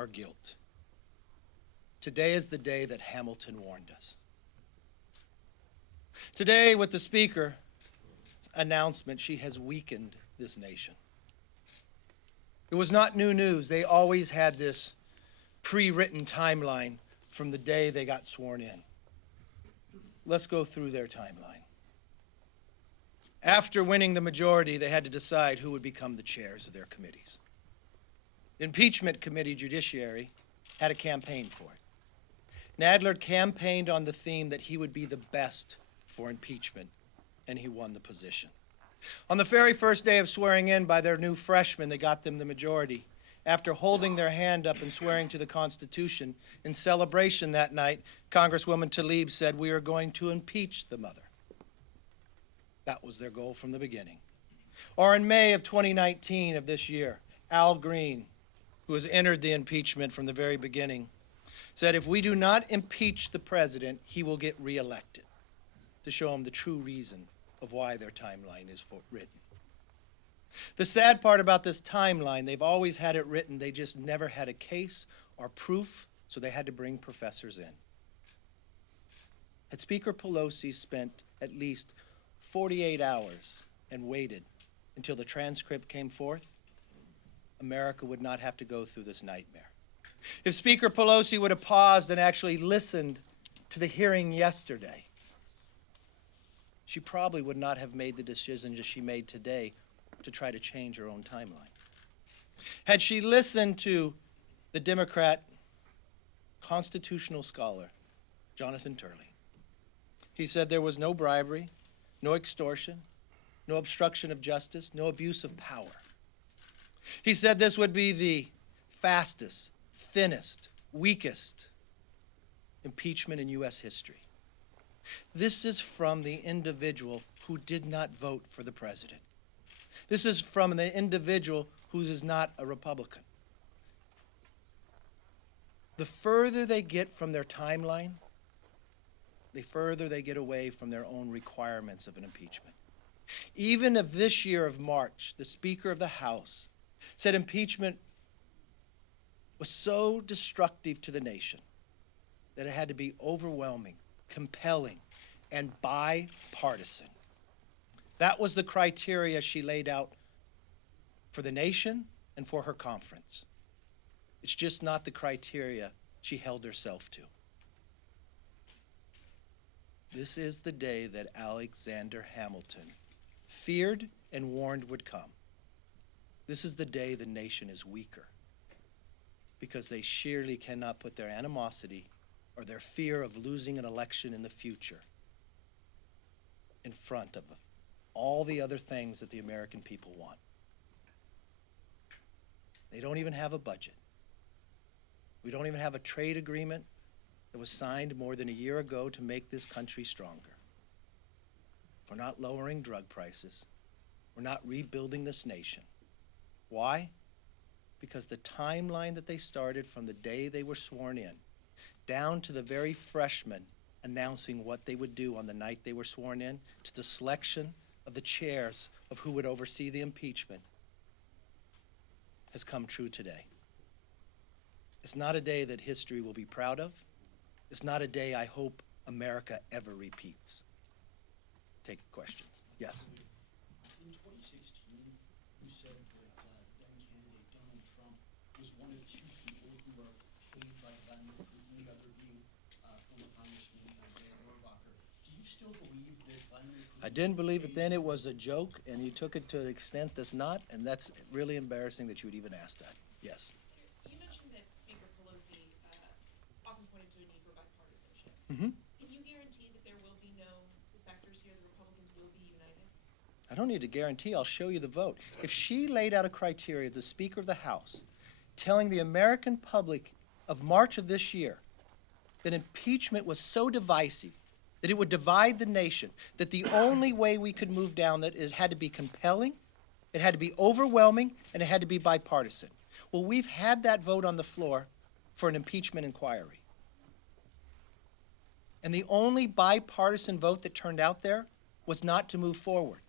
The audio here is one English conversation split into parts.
our guilt. Today is the day that Hamilton warned us. Today, with the Speaker's announcement, she has weakened this nation. It was not new news. They always had this pre-written timeline from the day they got sworn in. Let's go through their timeline. After winning the majority, they had to decide who would become the chairs of their committees. The Impeachment Committee Judiciary had a campaign for it. Nadler campaigned on the theme that he would be the best for impeachment, and he won the position. On the very first day of swearing in by their new freshmen that got them the majority, after holding their hand up and swearing to the Constitution, in celebration that night, Congresswoman Tlaib said, "We are going to impeach the mother." That was their goal from the beginning. Or in May of 2019 of this year, Al Green, who has entered the impeachment from the very beginning, said if we do not impeach the president, he will get reelected, to show him the true reason of why their timeline is written. The sad part about this timeline, they've always had it written, they just never had a case or proof, so they had to bring professors in. Had Speaker Pelosi spent at least 48 hours and waited until the transcript came forth, America would not have to go through this nightmare. If Speaker Pelosi would have paused and actually listened to the hearing yesterday, she probably would not have made the decision that she made today to try to change her own timeline. Had she listened to the Democrat constitutional scholar, Jonathan Turley, he said there was no bribery, no extortion, no obstruction of justice, no abuse of power. He said this would be the fastest, thinnest, weakest impeachment in U.S. history. This is from the individual who did not vote for the president. This is from the individual who is not a Republican. The further they get from their timeline, the further they get away from their own requirements of an impeachment. Even if this year of March, the Speaker of the House said impeachment was so destructive to the nation that it had to be overwhelming, compelling, and bipartisan. That was the criteria she laid out for the nation and for her conference. It's just not the criteria she held herself to. This is the day that Alexander Hamilton feared and warned would come. This is the day the nation is weaker because they surely cannot put their animosity or their fear of losing an election in the future in front of all the other things that the American people want. They don't even have a budget. We don't even have a trade agreement that was signed more than a year ago to make this country stronger. We're not lowering drug prices. We're not rebuilding this nation. Why? Because the timeline that they started from the day they were sworn in, down to the very freshmen announcing what they would do on the night they were sworn in, to the selection of the chairs of who would oversee the impeachment, has come true today. It's not a day that history will be proud of. It's not a day I hope America ever repeats. Take questions. Yes. In 2016, you said that then candidate Donald Trump was one of two people who were paid by Vladimir Putin, the other being former Congressman Isaiah Rohrabacher. Do you still believe that Vladimir Putin? I didn't believe it then. It was a joke, and you took it to an extent that's not, and that's really embarrassing that you would even ask that. Yes. You mentioned that Speaker Pelosi often pointed to a need for bipartisanship. Mm-hmm. Can you guarantee that there will be no defectors here, the Republicans will be united? I don't need to guarantee. I'll show you the vote. If she laid out a criteria, the Speaker of the House, telling the American public of March of this year that impeachment was so divisive, that it would divide the nation, that the only way we could move down that it had to be compelling, it had to be overwhelming, and it had to be bipartisan. Well, we've had that vote on the floor for an impeachment inquiry. And the only bipartisan vote that turned out there was not to move forward.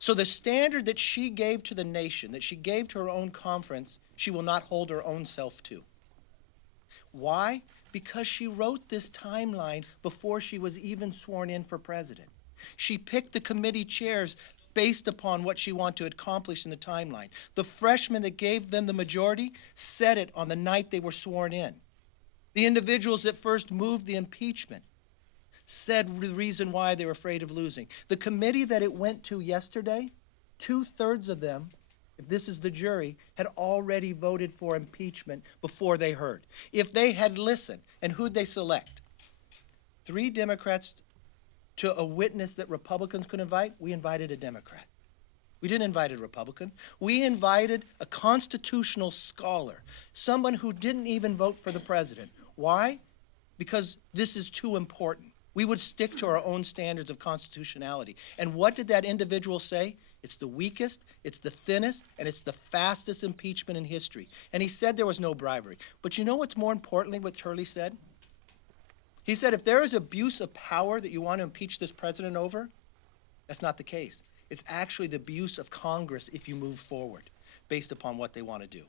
So the standard that she gave to the nation, that she gave to her own conference, she will not hold her own self to. Why? Because she wrote this timeline before she was even sworn in for president. She picked the committee chairs based upon what she wanted to accomplish in the timeline. The freshmen that gave them the majority said it on the night they were sworn in. The individuals that first moved the impeachment said the reason why they were afraid of losing. The committee that it went to yesterday, 2/3 of them, if this is the jury, had already voted for impeachment before they heard. If they had listened, and who'd they select? 3 Democrats to a witness that Republicans could invite? We invited a Democrat. We didn't invite a Republican. We invited a constitutional scholar, someone who didn't even vote for the president. Why? Because this is too important. We would stick to our own standards of constitutionality. And what did that individual say? It's the weakest, it's the thinnest, and it's the fastest impeachment in history. And he said there was no bribery. But you know what's more importantly what Turley said? He said if there is abuse of power that you want to impeach this president over, that's not the case. It's actually the abuse of Congress if you move forward based upon what they want to do.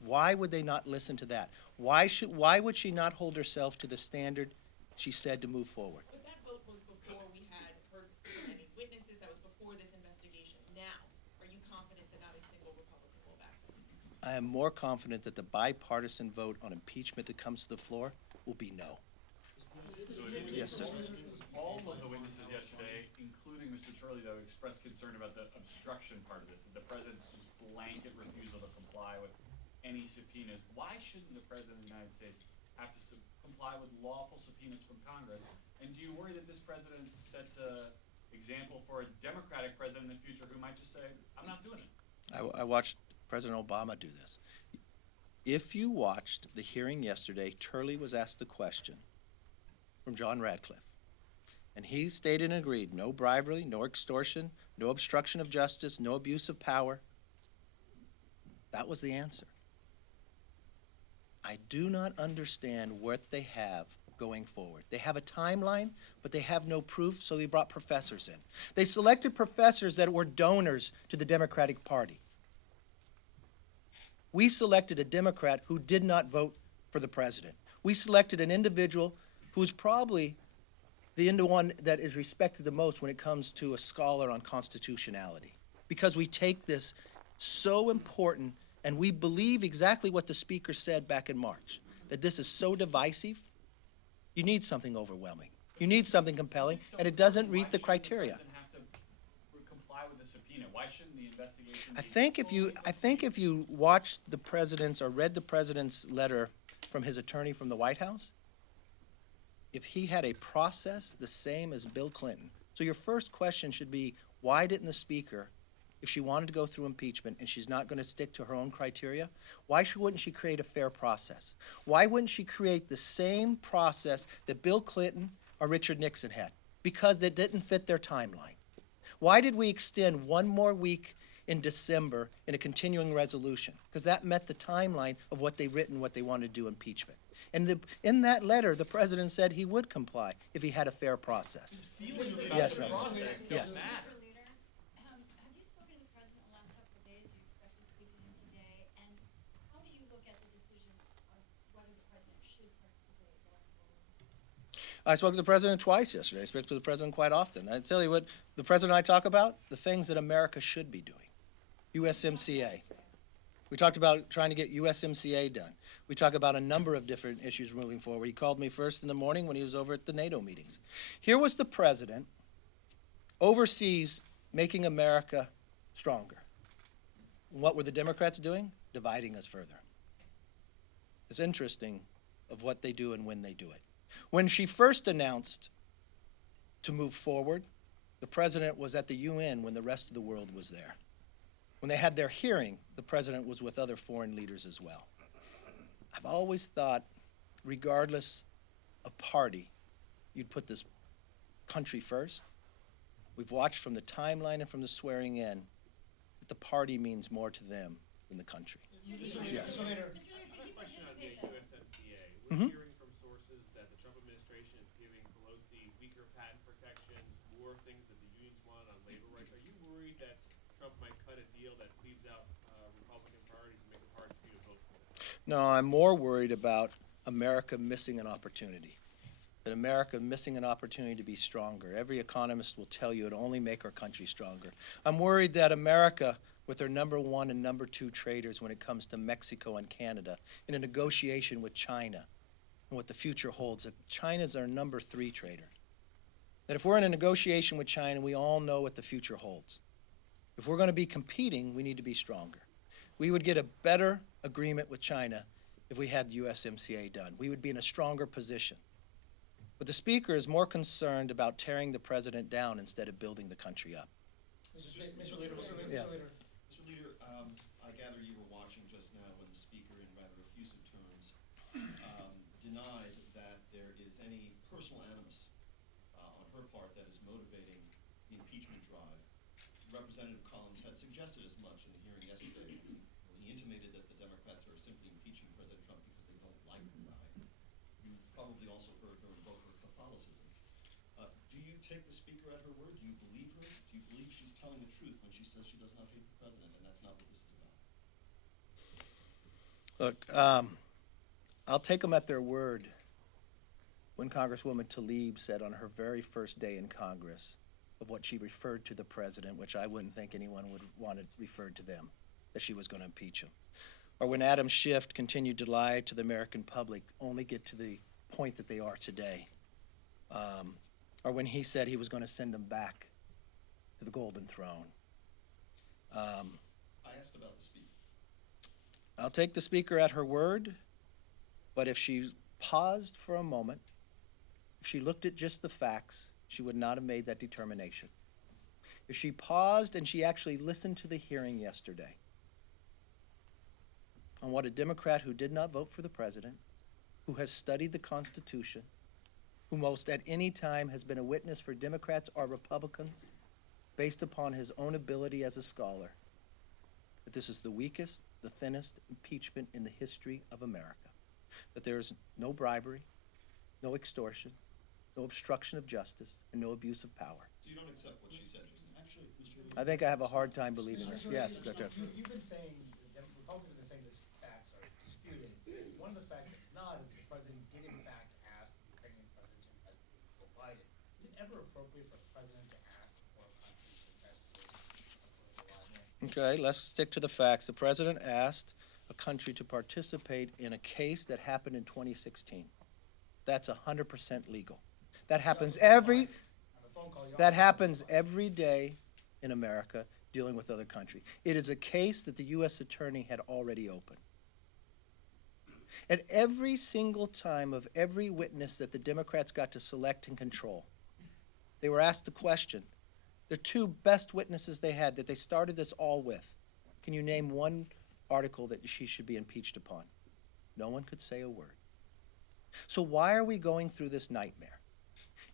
Why would they not listen to that? Why would she not hold herself to the standard she said to move forward? But that vote was before we had heard any witnesses, that was before this investigation. Now, are you confident that not a single Republican will back them? I am more confident that the bipartisan vote on impeachment that comes to the floor will be no. Yes, sir. All of the witnesses yesterday, including Mr. Turley, though, expressed concern about the obstruction part of this, that the president's just blanket refusal to comply with any subpoenas. Why shouldn't the president of the United States have to comply with lawful subpoenas from Congress? And do you worry that this president sets an example for a Democratic president in the future who might just say, I'm not doing it? I watched President Obama do this. If you watched the hearing yesterday, Turley was asked the question from John Radcliffe. And he stated and agreed, no bribery, no extortion, no obstruction of justice, no abuse of power. That was the answer. I do not understand what they have going forward. They have a timeline, but they have no proof, so they brought professors in. They selected professors that were donors to the Democratic Party. We selected a Democrat who did not vote for the president. We selected an individual who's probably the one that is respected the most when it comes to a scholar on constitutionality. Because we take this so important and we believe exactly what the speaker said back in March, that this is so divisive, you need something overwhelming. You need something compelling, and it doesn't meet the criteria. Why shouldn't the president have to comply with the subpoena? Why shouldn't the investigation I think if you watched the president's or read the president's letter from his attorney from the White House, if he had a process the same as Bill Clinton. So your first question should be, why didn't the speaker, if she wanted to go through impeachment and she's not going to stick to her own criteria, wouldn't she create a fair process? Why wouldn't she create the same process that Bill Clinton or Richard Nixon had? Because it didn't fit their timeline. Why did we extend one more week in December in a continuing resolution? Because that met the timeline of what they written, what they wanted to do impeachment. And in that letter, the president said he would comply if he had a fair process. feelings about Yes, the ma'am. process Yes. don't matter? Mr. Leader, have you spoken to the president the last couple of days? Do you expect to speak to him today? And how do you look at the decision of whether the president should participate going forward? I spoke to the president twice yesterday. I spoke to the president quite often. I tell you what, the president and I talk about, the things that America should be doing. USMCA. We talked about trying to get USMCA done. We talked about a number of different issues moving forward. He called me first in the morning when he was over at the NATO meetings. Here was the president overseas making America stronger. What were the Democrats doing? Dividing us further. It's interesting of what they do and when they do it. When she first announced to move forward, the president was at the UN when the rest of the world was there. When they had their hearing, the president was with other foreign leaders as well. I've always thought, regardless of party, you'd put this country first. We've watched from the timeline and from the swearing in that the party means more to them than the country. Yes. Mr. Leader, I do you have a question on the participate? USMCA. We're Mhm. hearing from sources that the Trump administration is giving Pelosi weaker patent protections, more more things that the unions want on labor rights. Are you worried that Trump might cut a deal that leaves out Republican priorities and make it hard for you to vote for them? No, I'm more worried about America missing an opportunity. That America missing an opportunity to be stronger. Every economist will tell you it'll only make our country stronger. I'm worried that America, with their number one and number two traders when it comes to Mexico and Canada, in a negotiation with China, and what the future holds, that China's our number three trader. That if we're in a negotiation with China, we all know what the future holds. If we're going to be competing, we need to be stronger. We would get a better agreement with China if we had the USMCA done. We would be in a stronger position. But the Speaker is more concerned about tearing the President down instead of building the country up. Mr. Leader, Yes. Mr. Leader, I gather you were watching just now when the Speaker, in rather effusive terms, denied that there is any personal animus on her part that is motivating the impeachment drive. Representative Collins has suggested as much in the hearing yesterday. He intimated that the Democrats are simply impeaching President Trump because they don't like the guy. You probably also heard her invoke her Catholicism. Do you take the Speaker at her word? Do you believe her? Do you believe she's telling the truth when she says she does not hate the President, and that's not what this is about? Look, I'll take them at their word when Congresswoman Tlaib said on her very first day in Congress of what she referred to the President, which I wouldn't think anyone would want to refer to them, that she was going to impeach him. Or when Adam Schiff continued to lie to the American public, only get to the point that they are today. Or when he said he was going to send them back to the Golden Throne. I asked about the Speaker. I'll take the Speaker at her word, but if she paused for a moment, if she looked at just the facts, she would not have made that determination. If she paused and she actually listened to the hearing yesterday on what a Democrat who did not vote for the President, who has studied the Constitution, who most at any time has been a witness for Democrats or Republicans based upon his own ability as a scholar, that this is the weakest, the thinnest impeachment in the history of America. That there is no bribery, no extortion, no obstruction of justice, and no abuse of power. So you don't accept what she said just now? Actually, Mr. Leader, I think I have a hard time believing her. Yes, Dr. You've been saying, the Republicans have been saying the facts are disputed. One of the facts that's not is the President did in fact ask the Ukrainian President to investigate Joe Biden. Is it ever appropriate for a President to ask for a country to investigate a political rival? Okay, let's stick to the facts. The President asked a country to participate in a case that happened in 2016. That's 100% legal. That happens every day in America dealing with other countries. It is a case that the U.S. Attorney had already opened. At every single time of every witness that the Democrats got to select and control, they were asked the question, the two best witnesses they had that they started this all with, can you name one article that she should be impeached upon? No one could say a word. So why are we going through this nightmare?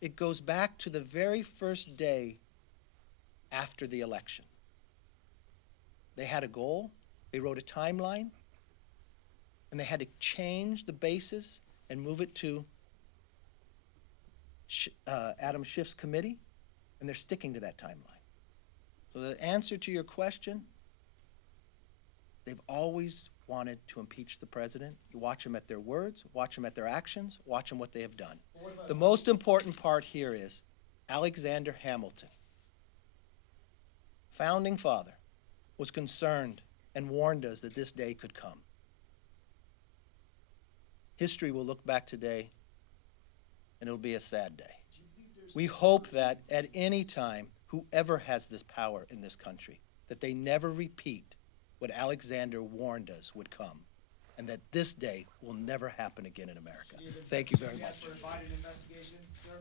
It goes back to the very first day after the election. They had a goal, they wrote a timeline, and they had to change the basis and move it to Adam Schiff's committee, and they're sticking to that timeline. So the answer to your question, they've always wanted to impeach the President. You watch them at their words, watch them at their actions, watch them what they have done. The most important part here is Alexander Hamilton, founding father, was concerned and warned us that this day could come. History will look back today and it'll be a sad day. We hope that at any time, whoever has this power in this country, that they never repeat what Alexander warned us would come, and that this day will never happen again in America. Thank you very much. Yes, for a Biden investigation, sir?